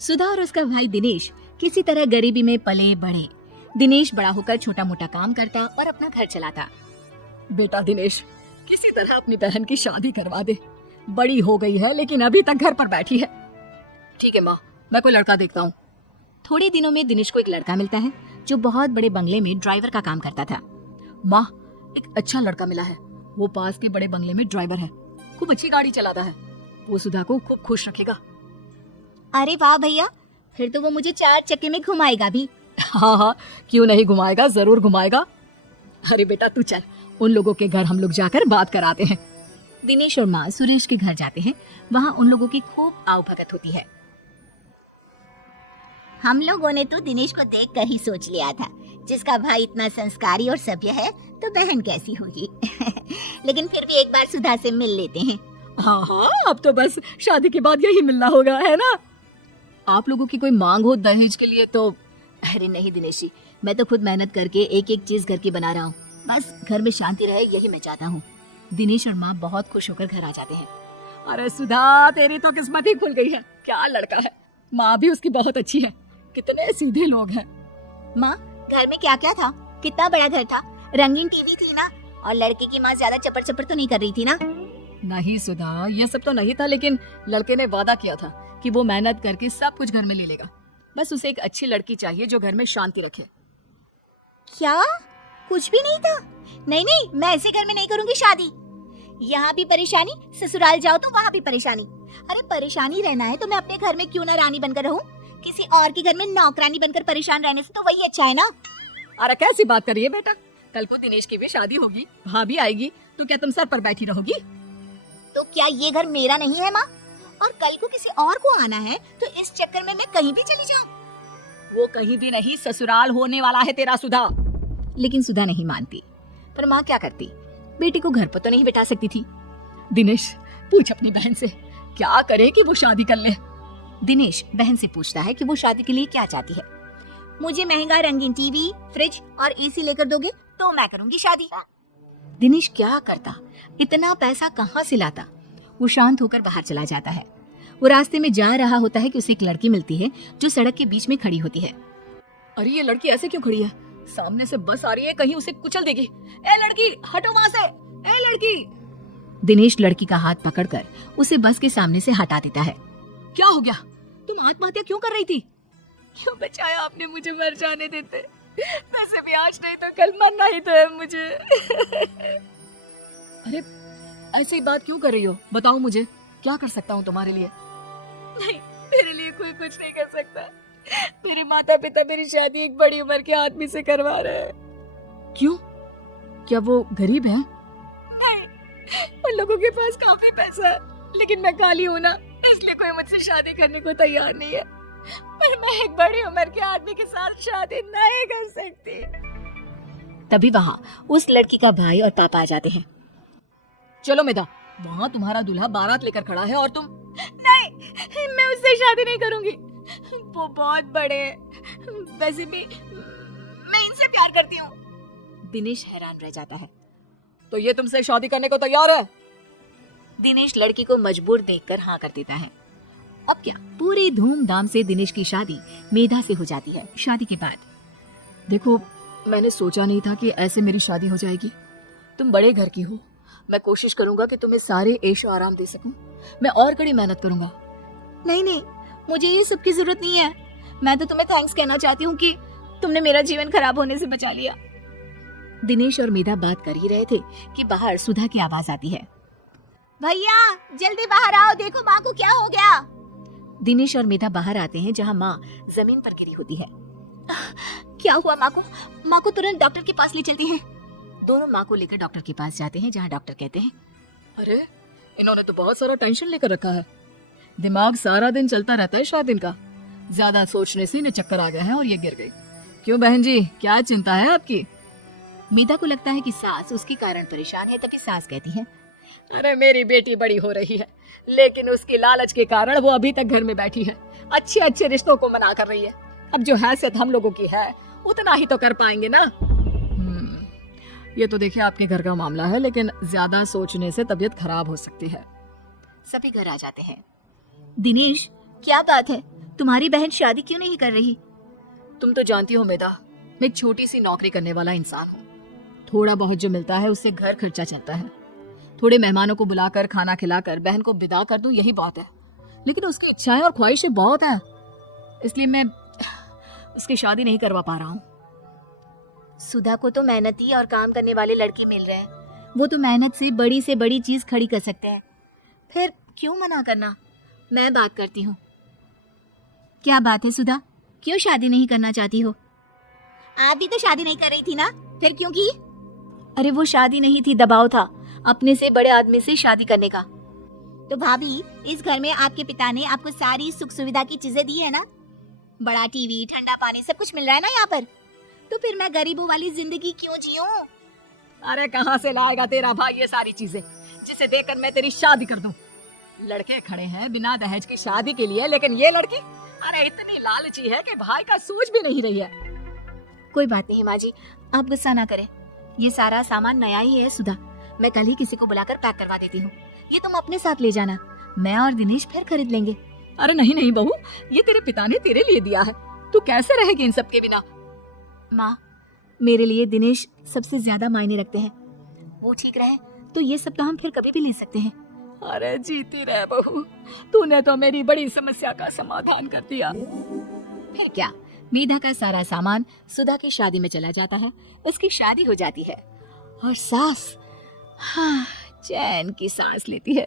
सुधा और उसका भाई दिनेश किसी तरह गरीबी में पले बढ़े। दिनेश बड़ा होकर छोटा मोटा काम करता और अपना घर चलाता। बेटा दिनेश, किसी तरह अपनी बहन की शादी करवा दे। बड़ी हो गई है लेकिन अभी तक घर पर बैठी है। ठीक है माँ, मैं कोई लड़का देखता हूँ। थोड़े दिनों में दिनेश को एक लड़का मिलता है जो बहुत बड़े बंगले में ड्राइवर का काम करता था। माँ, एक अच्छा लड़का मिला है। वो पास के बड़े बंगले में ड्राइवर है, खूब अच्छी गाड़ी चलाता है। वो सुधा को खूब खुश रखेगा। अरे वाह भैया, फिर तो वो मुझे 4 चक्के में घुमाएगा भी। हाँ हाँ, क्यों नहीं घुमाएगा, जरूर घुमाएगा। अरे बेटा तू चल, उन लोगों के घर हम लोग जाकर बात कराते हैं। दिनेश और माँ सुरेश के घर जाते हैं। वहाँ उन लोगों की खूब आवभगत होती है। हम लोगों ने तो दिनेश को देखकर ही सोच लिया था, जिसका भाई इतना संस्कारी और सभ्य है तो बहन कैसी होगी। लेकिन फिर भी एक बार सुधा से मिल लेते हैं। हाँ हाँ, अब तो बस शादी के बाद यही मिलना होगा, है ना? आप लोगों की कोई मांग हो दहेज के लिए तो? अरे नहीं दिनेश जी, मैं तो खुद मेहनत करके एक एक चीज घर की बना रहा हूँ। बस घर में शांति रहे, यही मैं चाहता हूँ। दिनेश और माँ बहुत खुश होकर घर आ जाते हैं। अरे सुधा, तेरी तो किस्मत ही खुल गई है। क्या लड़का है, माँ भी उसकी बहुत अच्छी है। कितने सीधे लोग हैं। माँ, घर में क्या क्या था? कितना बड़ा घर था, रंगीन टीवी थी ना, और लड़के की माँ ज्यादा चपर चपर तो नहीं कर रही थी ना? नहीं सुधा, ये सब तो नहीं था, लेकिन लड़के ने वादा किया था कि वो मेहनत करके सब कुछ घर में ले लेगा। बस उसे एक अच्छी लड़की चाहिए जो घर में शांति रखे। क्या कुछ भी नहीं था? नहीं नहीं, मैं ऐसे घर में नहीं करूंगी शादी। यहाँ भी परेशानी, ससुराल जाओ तो वहाँ भी परेशानी। अरे परेशानी रहना है तो मैं अपने घर में क्यों ना रानी बनकर रहूं? किसी और के घर में नौकरानी बनकर परेशान रहने से तो वही अच्छा है ना। अरे कैसी बात कर रही है बेटा, कल को दिनेश की भी शादी होगी, भाभी आएगी, तो क्या तुम सर पर बैठी रहोगी? तो क्या ये घर मेरा नहीं है माँ? और कल को किसी और को आना है तो इस चक्कर में मैं कहीं भी चली जाऊं? वो कहीं भी नहीं, ससुराल होने वाला है तेरा सुधा। लेकिन सुधा नहीं मानती। पर माँ क्या करती, बेटी को घर पर तो नहीं बिठा सकती थी। दिनेश, पूछ अपनी बहन से क्या करे कि वो शादी कर ले। दिनेश बहन से पूछता है कि वो शादी के लिए क्या चाहती है। मुझे महंगा रंगीन टीवी, फ्रिज और एसी लेकर दोगे तो मैं करूंगी शादी। दिनेश क्या करता, इतना पैसा कहाँ से लाता? वो शांत होकर बाहर चला जाता है। वो रास्ते में जा रहा होता है कि उसे एक लड़की मिलती है जो सड़क के बीच में खड़ी होती है। अरे ये लड़की ऐसे क्यों खड़ी है? सामने से बस आ रही है, कहीं उसे कुचल देगी। ए लड़की, हटो वहाँ से। ए लड़की। दिनेश लड़की का हाथ पकड़कर उसे बस के सामने से हटा देता है। क्या हो गया? तुम आत्महत्या क्यों कर रही थी? क्यों बचाया आपने मुझे, मर जाने देते। वैसे भी आज नहीं तो कल मरना ही तो है मुझे। अरे ऐसी बात क्यों कर रही हो? बताओ मुझे, क्या कर सकता हूँ तुम्हारे लिए? नहीं, मेरे लिए कोई कुछ नहीं कर सकता। मेरे माता पिता मेरी शादी एक बड़ी उम्र के आदमी से करवा रहे हैं। क्यों? क्या वो गरीब हैं? नहीं, उन लोगों के पास काफी पैसा है, लेकिन मैं काली हूँ ना, इसलिए कोई मुझसे शादी करने को तैयार नहीं है। पर मैं एक बड़ी उम्र के आदमी के साथ शादी नहीं कर सकती। तभी वहाँ उस लड़की का भाई और पापा आ जाते हैं। चलो मेधा, वहाँ तुम्हारा दूल्हा बारात लेकर खड़ा है और तुम? नहीं, मैं उससे शादी नहीं करूंगी। वो बहुत बड़े हैं। वैसे भी मैं इनसे प्यार करती हूँ। दिनेश हैरान रह जाता है। तो ये तुमसे शादी करने को तैयार है? दिनेश लड़की को मजबूर देखकर हाँ कर देता है। अब क्या, पूरी धूमधाम से दिनेश की शादी मेधा से हो जाती है। शादी के बाद, देखो, मैंने सोचा नहीं था कि ऐसे मेरी शादी हो जाएगी। तुम बड़े घर की हो, मैं कोशिश करूंगा कि तुम्हें सारे ऐशो आराम दे सकूं। मैं और कड़ी मेहनत करूंगा। नहीं नहीं, मुझे ये सब की जरूरत नहीं है। मैं तो तुम्हें थैंक्स कहना चाहती हूँ कि तुमने मेरा जीवन खराब होने से बचा लिया। दिनेश और मेधा बात कर ही रहे थे कि बाहर सुधा की आवाज आती है। भैया जल्दी बाहर आओ, देखो माँ को क्या हो गया। दिनेश और मेधा बाहर आते हैं जहाँ माँ जमीन पर गिरी होती है। क्या हुआ माँ को? माँ को तुरंत डॉक्टर के पास ले चलते हैं। दोनों माँ को लेकर डॉक्टर के पास जाते हैं जहाँ डॉक्टर कहते हैं, अरे इन्होंने तो बहुत सारा टेंशन लेकर रखा है। दिमाग सारा दिन चलता रहता है शायद इनका। ज्यादा सोचने से इन्हें चक्कर आ गया है और ये गिर गई। क्यों बहन जी, क्या चिंता है आपकी? मीता को लगता है कि सास उसके कारण परेशान है, तभी सास कहती है, अरे मेरी बेटी बड़ी हो रही है, लेकिन उसकी लालच के कारण वो अभी तक घर में बैठी है। अच्छे अच्छे रिश्तों को मना कर रही है। अब जो हैसियत हम लोगों की है उतना ही तो कर पाएंगे ना। ये तो देखिए आपके घर का मामला है, लेकिन ज्यादा सोचने से तबीयत खराब हो सकती है। सभी घर आ जाते हैं। दिनेश क्या बात है, तुम्हारी बहन शादी क्यों नहीं कर रही? तुम तो जानती हो मेधा, मैं छोटी सी नौकरी करने वाला इंसान हूँ। थोड़ा बहुत जो मिलता है उससे घर खर्चा चलता है। थोड़े मेहमानों को बुलाकर खाना खिलाकर बहन को विदा कर दूं, यही बात है। लेकिन उसकी इच्छाएं और ख्वाहिशें बहुत हैं, इसलिए मैं उसकी शादी नहीं करवा पा रहा हूँ। सुधा को तो मेहनती और काम करने वाले लड़के मिल रहे हैं, वो तो मेहनत से बड़ी चीज खड़ी कर सकते हैं, फिर क्यों मना करना? मैं बात करती हूँ। क्या बात है सुधा, क्यों शादी नहीं करना चाहती हो? आप भी तो शादी नहीं कर रही थी ना, फिर क्यों की? अरे वो शादी नहीं थी, दबाव था अपने से बड़े आदमी से शादी करने का। तो भाभी, इस घर में आपके पिता ने आपको सारी सुख सुविधा की चीजें दी है ना, बड़ा टीवी, ठंडा पानी, सब कुछ मिल रहा है ना यहाँ पर, तो फिर मैं गरीबों वाली जिंदगी क्यों जीऊं? अरे कहाँ से लाएगा तेरा भाई ये सारी चीजें जिसे देकर मैं तेरी शादी कर दूं? लड़के खड़े हैं बिना दहेज की शादी के लिए, लेकिन ये लड़की अरे इतनी लालची है कि भाई का सोच भी नहीं रही है। कोई बात नहीं माँ जी, आप गुस्सा ना करें, ये सारा सामान नया ही है सुधा, मैं कल ही किसी को बुलाकर पैक करवा देती हूँ, ये तुम अपने साथ ले जाना, मैं और दिनेश फिर खरीद लेंगे। अरे नहीं नहीं बहू, ये तेरे पिता ने तेरे लिए दिया है, तू कैसे रहेगी इन सब के बिना? माँ, मेरे लिए दिनेश सबसे ज्यादा मायने रखते हैं, वो ठीक रहे तो ये सब तो हम फिर कभी भी ले सकते हैं। अरे जीती रह बहू, तूने तो मेरी बड़ी समस्या का समाधान कर दिया। फिर क्या, मेधा का सारा सामान सुधा की शादी में चला जाता है, उसकी शादी हो जाती है और सास हाँ चैन की सांस लेती है।